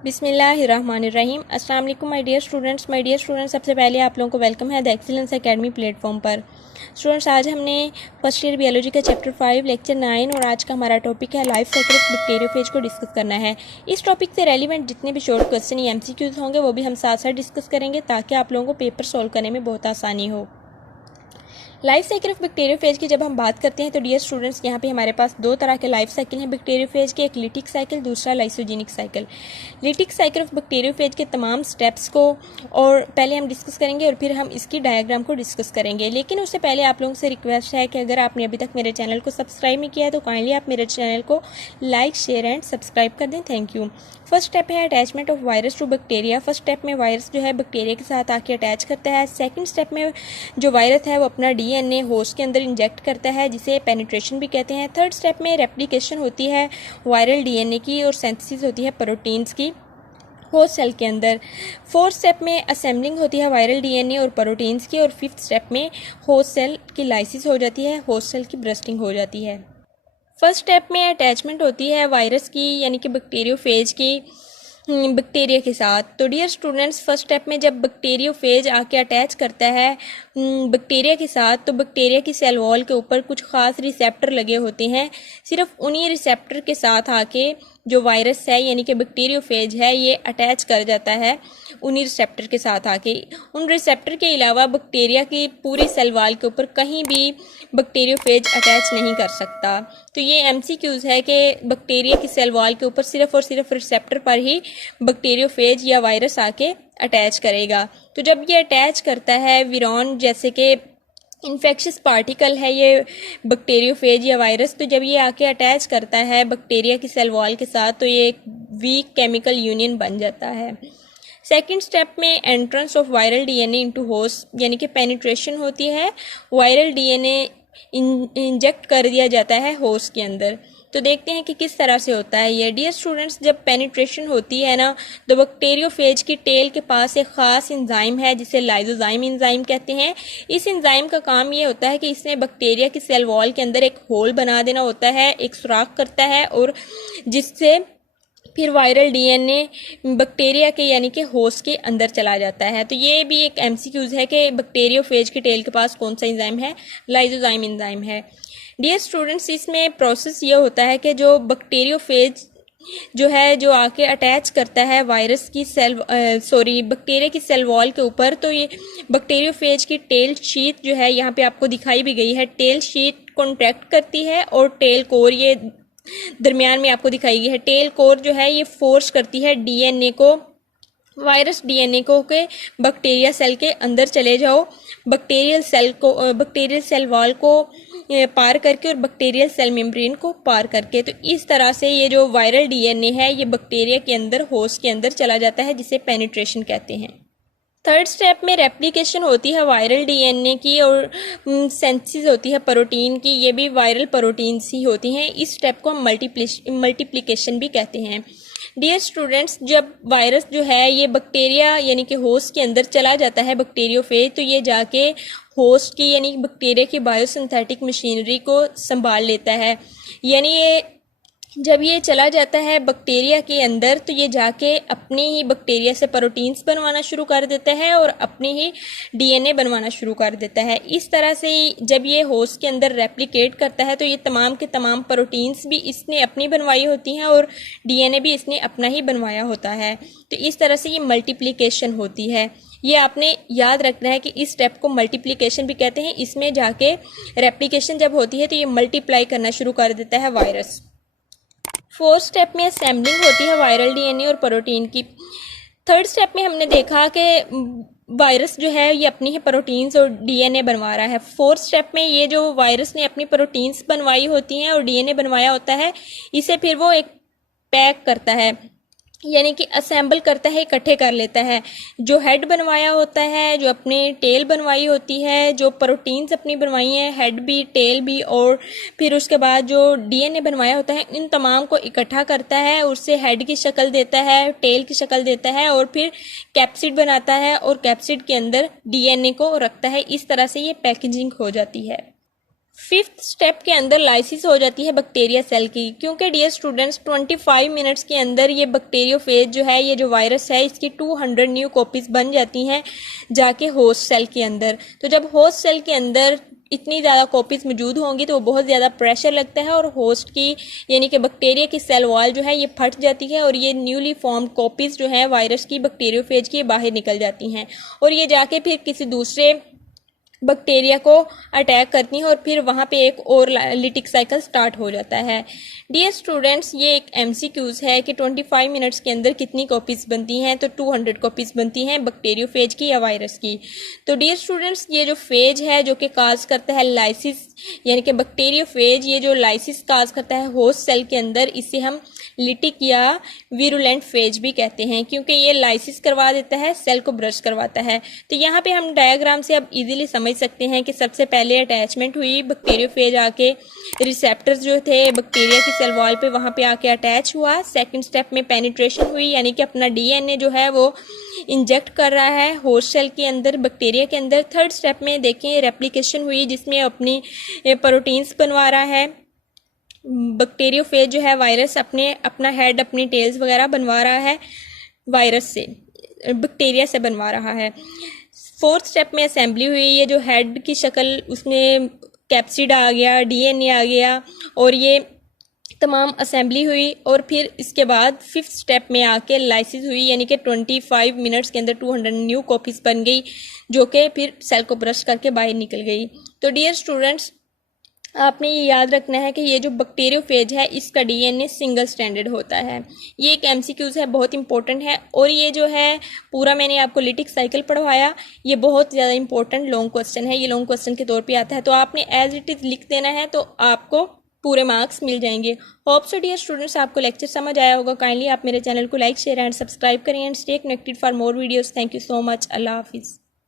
बिस्मिल्लाहिर्रहमानिर्रहीम। अस्सलाम वालेकुम माय डियर स्टूडेंट्स। सबसे पहले आप लोगों को वेलकम है द एक्सीलेंस एकेडमी प्लेटफॉर्म पर। स्टूडेंट्स, आज हमने फर्स्ट ईयर बियोलॉजी का चैप्टर 5 लेक्चर 9 और आज का हमारा टॉपिक है लाइफ साइकिल ऑफ बैक्टीरियोफेज को डिस्कस करना है। इस टॉपिक से रेलिवेंट जितने भी शॉर्ट क्वेश्चन या एमसीक्यूज होंगे वो भी हम साथ साथ डिस्कस करेंगे ताकि आप लोगों को पेपर सॉल्व करने में बहुत आसानी हो। लाइफ साइकिल ऑफ बैक्टीरियोफेज की जब हम बात करते हैं तो डियर स्टूडेंट्स, यहाँ पे हमारे पास दो तरह के लाइफ साइकिल हैं बैक्टीरियोफेज के, एक लिटिक साइकिल, दूसरा lysogenic cycle. Lytic cycle of bacteriophage के तमाम स्टेप्स को और पहले हम डिस्कस करेंगे और फिर हम इसकी डायग्राम को डिस्कस करेंगे। लेकिन उससे पहले आप लोगों से रिक्वेस्ट है कि अगर आपने अभी तक मेरे चैनल को सब्सक्राइब नहीं किया है तो काइंडली आप मेरे चैनल को लाइक, शेयर एंड सब्सक्राइब कर दें। Thank you. फर्स्ट स्टेप है attachment of virus to bacteria. First step में वायरस जो है बैक्टीरिया के साथ आके अटैच करता है। सेकंड स्टेप में जो वायरस है वो अपना डीएनए होस्ट के अंदर इंजेक्ट करता है जिसे पेनिट्रेशन भी कहते हैं। थर्ड स्टेप में रेप्लिकेशन होती है वायरल डीएनए की और सिंथेसिस होती है प्रोटीन्स की होस्ट सेल के अंदर। फोर्थ स्टेप में असेंबलिंग होती है वायरल डीएनए और प्रोटीन्स की और फिफ्थ स्टेप में होस्ट सेल की लाइसिस हो जाती है, होस्ट सेल की ब्रस्टिंग हो जाती है। फर्स्ट स्टेप में अटैचमेंट होती है वायरस की यानी कि बैक्टीरियोफेज की बैक्टीरिया के साथ। तो डियर स्टूडेंट्स, फर्स्ट स्टेप में जब बैक्टीरियोफेज आके अटैच करता है बैक्टीरिया के साथ तो बैक्टीरिया की सेल वॉल के ऊपर कुछ खास रिसेप्टर लगे होते हैं। सिर्फ उन्हीं रिसेप्टर के साथ आके जो वायरस है यानी कि बैक्टीरियोफेज है ये अटैच कर जाता है उन्हीं रिसेप्टर के साथ आके। उन रिसेप्टर के अलावा बैक्टीरिया की पूरी सेल वॉल के ऊपर कहीं भी बैक्टीरियोफेज अटैच नहीं कर सकता। तो ये एमसीक्यूज है कि बैक्टीरिया की सेल वॉल के ऊपर सिर्फ और सिर्फ रिसेप्टर पर ही बैक्टीरियोफेज या वायरस आके अटैच करेगा। तो जब ये अटैच करता है विरॉन जैसे कि इन्फेक्शियस पार्टिकल है ये बैक्टीरियोफेज या वायरस, तो जब ये आके अटैच करता है बैक्टीरिया की सेल वॉल के साथ तो ये एक वीक केमिकल यूनियन बन जाता है। सेकेंड स्टेप में entrance of viral DNA into host यानी कि पेनिट्रेशन होती है। वायरल डीएनए इंजेक्ट कर दिया जाता है होस्ट के अंदर। तो देखते हैं कि किस तरह से होता है ये। डियर स्टूडेंट्स, जब पेनिट्रेशन होती है ना तो बैक्टीरियोफेज की टेल के पास एक खास एंजाइम है जिसे लाइसोजाइम एंजाइम कहते हैं। इस एंजाइम का काम ये होता है कि इसने बैक्टीरिया की सेल वॉल के अंदर एक होल बना देना होता है, एक सुराख करता है और जिससे फिर वायरल डीएनए बैक्टीरिया के यानी कि होस्ट के अंदर चला जाता है। तो ये भी एक एमसीक्यूज है कि बैक्टीरियोफेज की टेल के पास कौन सा एंजाइम है, लाइसोजाइम एंजाइम है। डियर स्टूडेंट्स, इसमें प्रोसेस ये होता है कि जो बैक्टीरियोफेज जो है जो आके अटैच करता है वायरस की बैक्टीरिया की सेल वॉल के ऊपर, तो ये बैक्टीरियोफेज की टेल शीट जो है यहाँ पे आपको दिखाई भी गई है, टेल शीट कॉन्ट्रैक्ट करती है और टेल कोर ये दरमियान में आपको दिखाई गई है। टेल कोर जो है ये फोर्स करती है डीएनए को, वायरस डीएनए को के बैक्टीरिया सेल के अंदर चले जाओ, बैक्टीरियल सेल वॉल को पार करके और बैक्टीरियल सेल मेम्ब्रेन को पार करके। तो इस तरह से ये जो वायरल डीएनए है ये बैक्टीरिया के अंदर होस्ट के अंदर चला जाता है जिसे पेनिट्रेशन कहते हैं। थर्ड स्टेप में रेप्लिकेशन होती है वायरल डीएनए की और सिंथेसिस होती है प्रोटीन की, ये भी वायरल प्रोटीन्स ही होती हैं। इस स्टेप को हम मल्टीप्लिकेशन भी कहते हैं। डियर स्टूडेंट्स, जब वायरस जो है ये बैक्टीरिया यानी कि होस्ट के अंदर चला जाता है बैक्टीरियोफेज तो ये जाके होस्ट की यानी बैक्टीरिया की बायोसिंथेटिक मशीनरी को संभाल लेता है। यानी ये जब ये चला जाता है बैक्टीरिया के अंदर तो ये जाके अपने ही बैक्टीरिया से प्रोटीन्स बनवाना शुरू कर देता है और अपने ही डीएनए बनवाना शुरू कर देता है। इस तरह से जब ये होस्ट के अंदर रेप्लिकेट करता है तो ये तमाम के तमाम प्रोटीन्स भी इसने अपनी बनवाई होती हैं और डीएनए भी इसने अपना ही बनवाया होता है। तो इस तरह से ये मल्टीप्लिकेशन होती है। ये आपने याद रखना है कि इस स्टेप को मल्टीप्लिकेशन भी कहते हैं। इसमें जाके रेप्लिकेशन जब होती है तो ये मल्टीप्लाई करना शुरू कर देता है वायरस। फोर्थ स्टेप में असेंबलिंग होती है वायरल डीएनए और प्रोटीन की। थर्ड स्टेप में हमने देखा कि वायरस जो है ये अपनी ही प्रोटीन्स और डीएनए बनवा रहा है। फोर्थ स्टेप में ये जो वायरस ने अपनी प्रोटीन्स बनवाई होती हैं और डीएनए बनवाया होता है इसे फिर वो एक पैक करता है यानी कि असेंबल करता है, इकट्ठे कर लेता है। जो हेड बनवाया होता है, जो अपने टेल बनवाई होती है, जो प्रोटीन्स अपनी बनवाई हैं, हेड भी टेल भी, और फिर उसके बाद जो डीएनए बनवाया होता है इन तमाम को इकट्ठा करता है, उससे हेड की शक्ल देता है, टेल की शक्ल देता है और फिर कैप्सिड बनाता है और कैप्सिड के अंदर डीएनए को रखता है। इस तरह से ये पैकेजिंग हो जाती है। फिफ्थ स्टेप के अंदर लाइसिस हो जाती है बैक्टीरिया सेल की, क्योंकि डियर स्टूडेंट्स 25 मिनट्स के अंदर ये बैक्टीरियोफेज जो है, ये जो वायरस है, इसकी 200 न्यू कॉपीज़ बन जाती हैं जाके होस्ट सेल के अंदर। तो जब होस्ट सेल के अंदर इतनी ज़्यादा कॉपीज़ मौजूद होंगी तो बहुत ज़्यादा प्रेशर लगता है और होस्ट की यानी कि बैक्टीरिया की सेल वॉल जो है ये फट जाती है और ये न्यूली फॉर्म्ड कॉपीज़ जो है वायरस की बैक्टीरियोफेज की बाहर निकल जाती हैं और ये जाके फिर किसी दूसरे बैक्टीरिया को अटैक करती हैं और फिर वहाँ पे एक और लिटिक साइकिल स्टार्ट हो जाता है। डियर स्टूडेंट्स, ये एक एमसीक्यूज़ है कि 25 मिनट्स के अंदर कितनी कॉपीज़ बनती हैं, तो 200 कॉपीज़ बनती हैं बैक्टीरियोफेज की या वायरस की। तो डियर स्टूडेंट्स, ये जो फेज है जो कि काज करता है लाइसिस यानी कि बैक्टीरियोफेज, ये जो लाइसिस काज करता है होस्ट सेल के अंदर, इसे हम लिटिक या वीरुलेंट फेज भी कहते हैं, क्योंकि ये लाइसिस करवा देता है, सेल को ब्रश करवाता है। तो यहाँ पे हम डायग्राम से अब इजीली समझ सकते हैं कि सबसे पहले अटैचमेंट हुई, बैक्टीरियोफेज आके रिसेप्टर्स जो थे बैक्टीरिया की सेल वॉल पे वहाँ पे आके अटैच हुआ। सेकंड स्टेप में पेनिट्रेशन हुई, यानी कि अपना डीएनए जो है वो इंजेक्ट कर रहा है होस्ट सेल के अंदर, बैक्टीरिया के अंदर। थर्ड स्टेप में देखें रेप्लिकेशन हुई, जिसमें अपनी प्रोटीन्स बनवा रहा है बैक्टीरियोफेज जो है, वायरस अपना हेड, अपनी टेल्स वगैरह बनवा रहा है वायरस से, बैक्टीरिया से बनवा रहा है। फोर्थ स्टेप में असेंबली हुई, ये जो हेड की शक्ल उसमें कैप्सिड आ गया, डीएनए आ गया और ये तमाम असेंबली हुई और फिर इसके बाद फिफ्थ स्टेप में आके लाइसिस हुई, यानी कि 25 मिनट्स के अंदर 200 न्यू कॉपीज़ बन गई जो कि फिर सेल को ब्रश करके बाहर निकल गई। तो डियर स्टूडेंट्स, आपने ये याद रखना है कि ये जो बैक्टीरियोफेज है इसका डीएनए सिंगल स्ट्रैंडेड होता है। ये एक एमसीक्यूज़ है, बहुत इंपॉर्टेंट है। और ये जो है पूरा मैंने आपको लिटिक साइकिल पढ़वाया, ये बहुत ज़्यादा इंपॉर्टेंट लॉन्ग क्वेश्चन है, ये लॉन्ग क्वेश्चन के तौर पे आता है। तो आपने एज इट इज़ लिख देना है तो आपको पूरे मार्क्स मिल जाएंगे। होप सो डियर स्टूडेंट्स, आपको लेक्चर समझ आया होगा। काइंडली आप मेरे चैनल को लाइक, शेयर एंड सब्सक्राइब करें and stay connected for more videos. Thank you so much. अल्लाह हाफिज़।